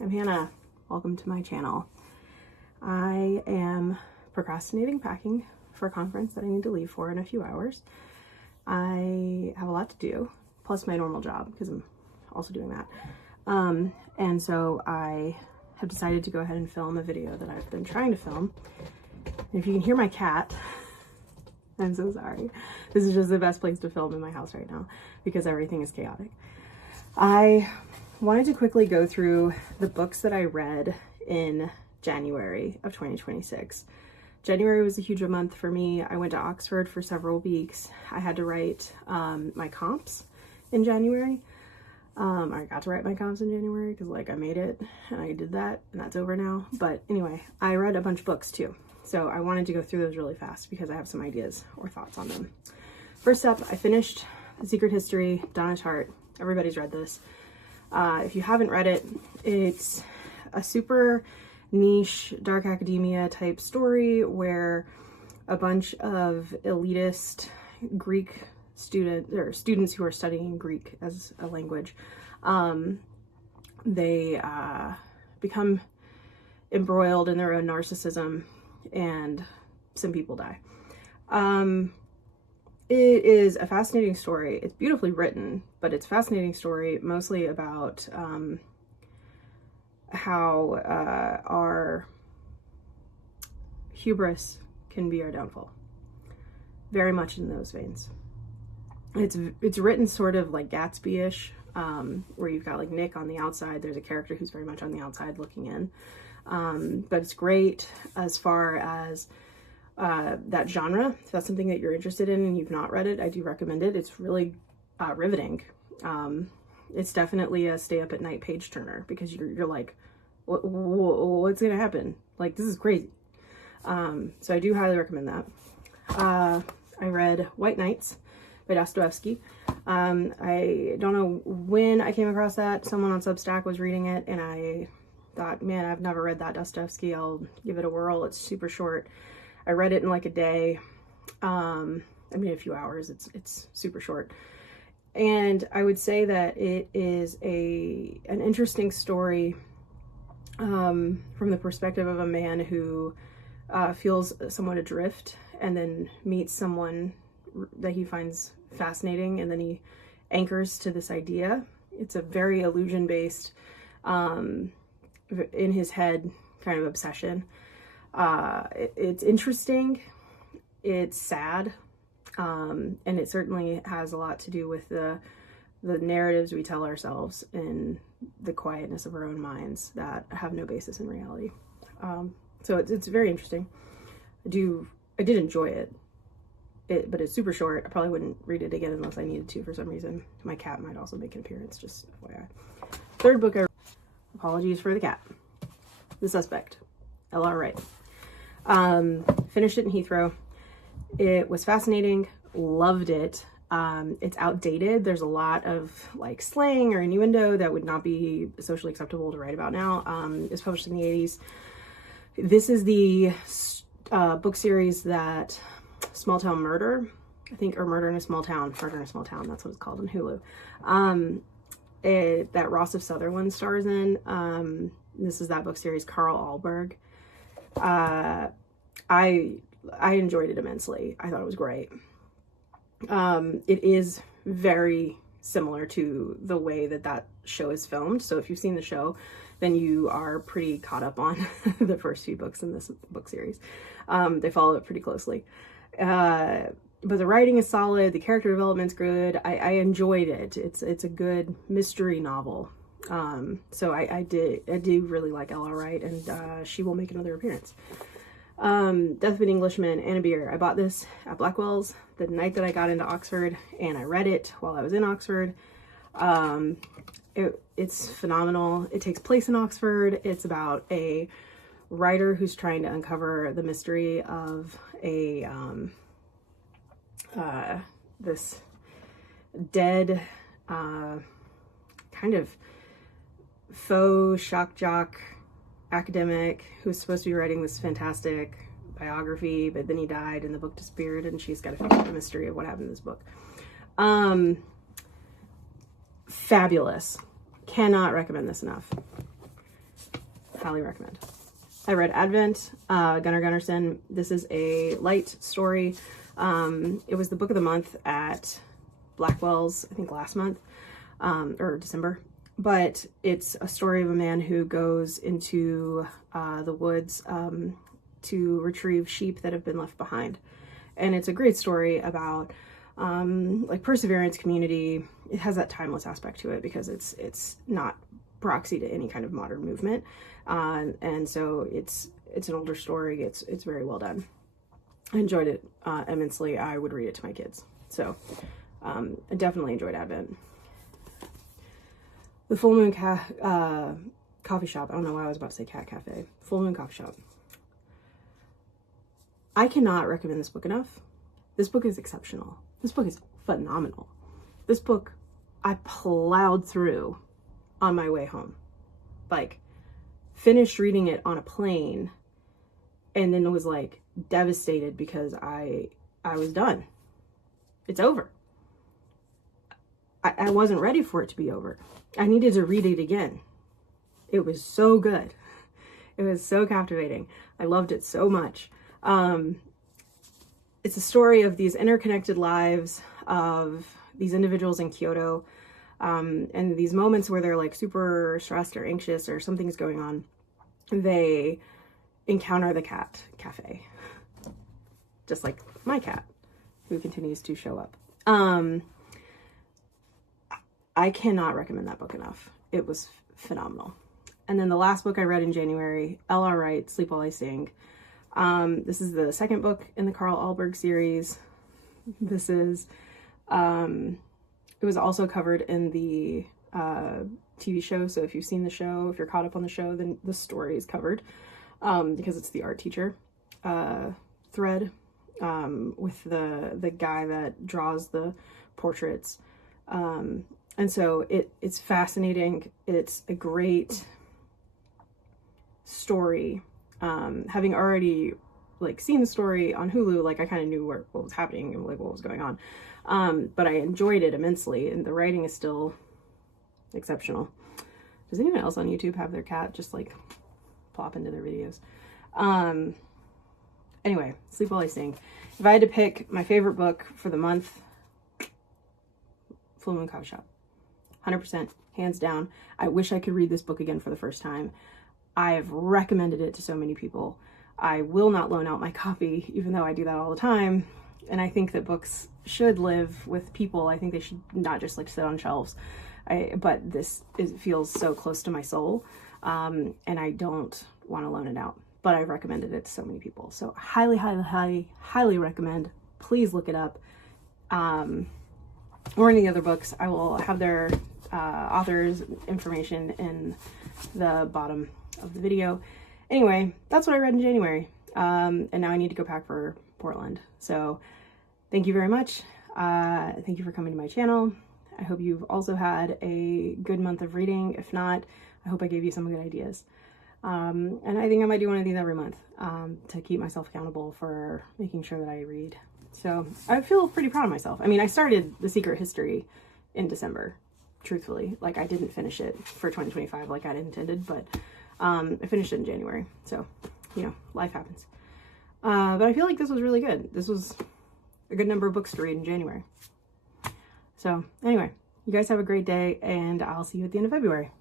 I'm Hannah. Welcome to my channel. I am procrastinating packing for a conference that I need to leave for in a few hours. I have a lot to do, plus my normal job, because I'm also doing that. And so I have decided to go ahead and film a video that I've been trying to film. And if you can hear my cat, I'm so sorry. This is just the best place to film in my house right now because everything is chaotic. I wanted to quickly go through the books that I read in January of 2026. January was a huge month for me. I went to Oxford for several weeks. I had to write my comps in January. I got to write my comps in January because I made it and I did that and that's over now. But anyway, I read a bunch of books too. So I wanted to go through those really fast because I have some ideas or thoughts on them. First up, I finished The Secret History, Donna Tartt. Everybody's read this. If you haven't read it, it's a super niche, dark academia type story where a bunch of elitist Greek students who are studying Greek as a language, they become embroiled in their own narcissism and some people die. It is a fascinating story. It's beautifully written, but it's a fascinating story mostly about how our hubris can be our downfall. Very much in those veins. It's written sort of like Gatsby-ish, where you've got Nick on the outside. There's a character who's very much on the outside looking in. But it's great as far as that genre. If that's something that you're interested in and you've not read it, I do recommend it. It's really riveting. It's definitely a stay up at night page turner because you're like, what's gonna happen? This is crazy. So I do highly recommend that. I read White Nights by Dostoevsky. I don't know when I came across that. Someone on Substack was reading it and I thought, man, I've never read that Dostoevsky. I'll give it a whirl. It's super short. I read it in a day. A few hours. It's super short. And I would say that it is an interesting story from the perspective of a man who feels somewhat adrift and then meets someone that he finds fascinating and then he anchors to this idea. It's a very illusion-based, in his head kind of obsession. It's interesting, it's sad, and it certainly has a lot to do with the narratives we tell ourselves in the quietness of our own minds that have no basis in reality. So it's very interesting. I did enjoy it, but it's super short. I probably wouldn't read it again unless I needed to for some reason. My cat might also make an appearance, just FYI. Third book I read, apologies for the cat, The Suspect, Wright. Finished it in Heathrow. It was fascinating, loved it. It's outdated. There's a lot of slang or innuendo that would not be socially acceptable to write about now. It was published in the 80s. This is the book series that Small Town Murder, I think, or Murder in a Small Town, that's what it's called on Hulu. That Ross of Sutherland stars in. This is that book series, Carl Ahlberg. I enjoyed it immensely. I thought it was great. It is very similar to the way that show is filmed. So if you've seen the show, then you are pretty caught up on the first few books in this book series. They follow it pretty closely. But the writing is solid. The character development's good. I enjoyed it. It's a good mystery novel. So I do really like Ella Wright, and she will make another appearance. Death of an Englishman and a Beer. I bought this at Blackwell's the night that I got into Oxford, and I read it while I was in Oxford. It's phenomenal. It takes place in Oxford. It's about a writer who's trying to uncover the mystery of this dead kind of faux shock jock academic who's supposed to be writing this fantastic biography, but then he died and the book disappeared and she's got to figure out the mystery of what happened in this book. Fabulous. Cannot recommend this enough. highly recommend. I read Advent, Gunnarsson. This is a light story. It was the book of the month at Blackwell's, I think last month, or December. But it's a story of a man who goes into the woods to retrieve sheep that have been left behind. And it's a great story about like perseverance, community. It has that timeless aspect to it because it's not proxy to any kind of modern movement. And so it's an older story. It's very well done. I enjoyed it immensely. I would read it to my kids. So I definitely enjoyed Advent. The Full Moon Coffee Shop. I don't know why I was about to say Cat Cafe. Full Moon Coffee Shop. I cannot recommend this book enough. This book is exceptional. This book is phenomenal. This book I plowed through on my way home. Like, finished reading it on a plane and then was like devastated because I was done. It's over. I wasn't ready for it to be over. I needed to read it again. It was so good. It was so captivating. I loved it so much. It's a story of these interconnected lives of these individuals in Kyoto, and these moments where they're like super stressed or anxious or something's going on, they encounter the cat cafe, just like my cat, who continues to show up. I cannot recommend that book enough. It was phenomenal. And then the last book I read in January, L.R. Wright, Sleep While I Sing. This is the second book in the Carl Ahlberg series. This is, it was also covered in the TV show. So if you've seen the show, if you're caught up on the show, then the story is covered because it's the art teacher thread with the guy that draws the portraits. And so it's fascinating. It's a great story. Having already like seen the story on Hulu, like I kind of knew what was happening and like what was going on. But I enjoyed it immensely, and the writing is still exceptional. Does anyone else on YouTube have their cat just like plop into their videos? Anyway, Sleep While I Sing. If I had to pick my favorite book for the month, Full Moon Coffee Shop. 100%, hands down. I wish I could read this book again for the first time. I have recommended it to so many people. I will not loan out my copy, even though I do that all the time. And I think that books should live with people. I think they should not just like sit on shelves. But this feels so close to my soul. And I don't want to loan it out. But I've recommended it to so many people. So highly, highly, highly, highly recommend. Please look it up. Or any other books. I will have their authors' information in the bottom of the video. Anyway, that's what I read in January. And now I need to go pack for Portland. So thank you very much. Thank you for coming to my channel. I hope you've also had a good month of reading. If not, I hope I gave you some good ideas. And I think I might do one of these every month to keep myself accountable for making sure that I read. So I feel pretty proud of myself. I mean, I started The Secret History in December, truthfully. Like, I didn't finish it for 2025 like I'd intended, but I finished it in January. So, you know, life happens. But I feel like this was really good. This was a good number of books to read in January. So anyway, you guys have a great day, and I'll see you at the end of February.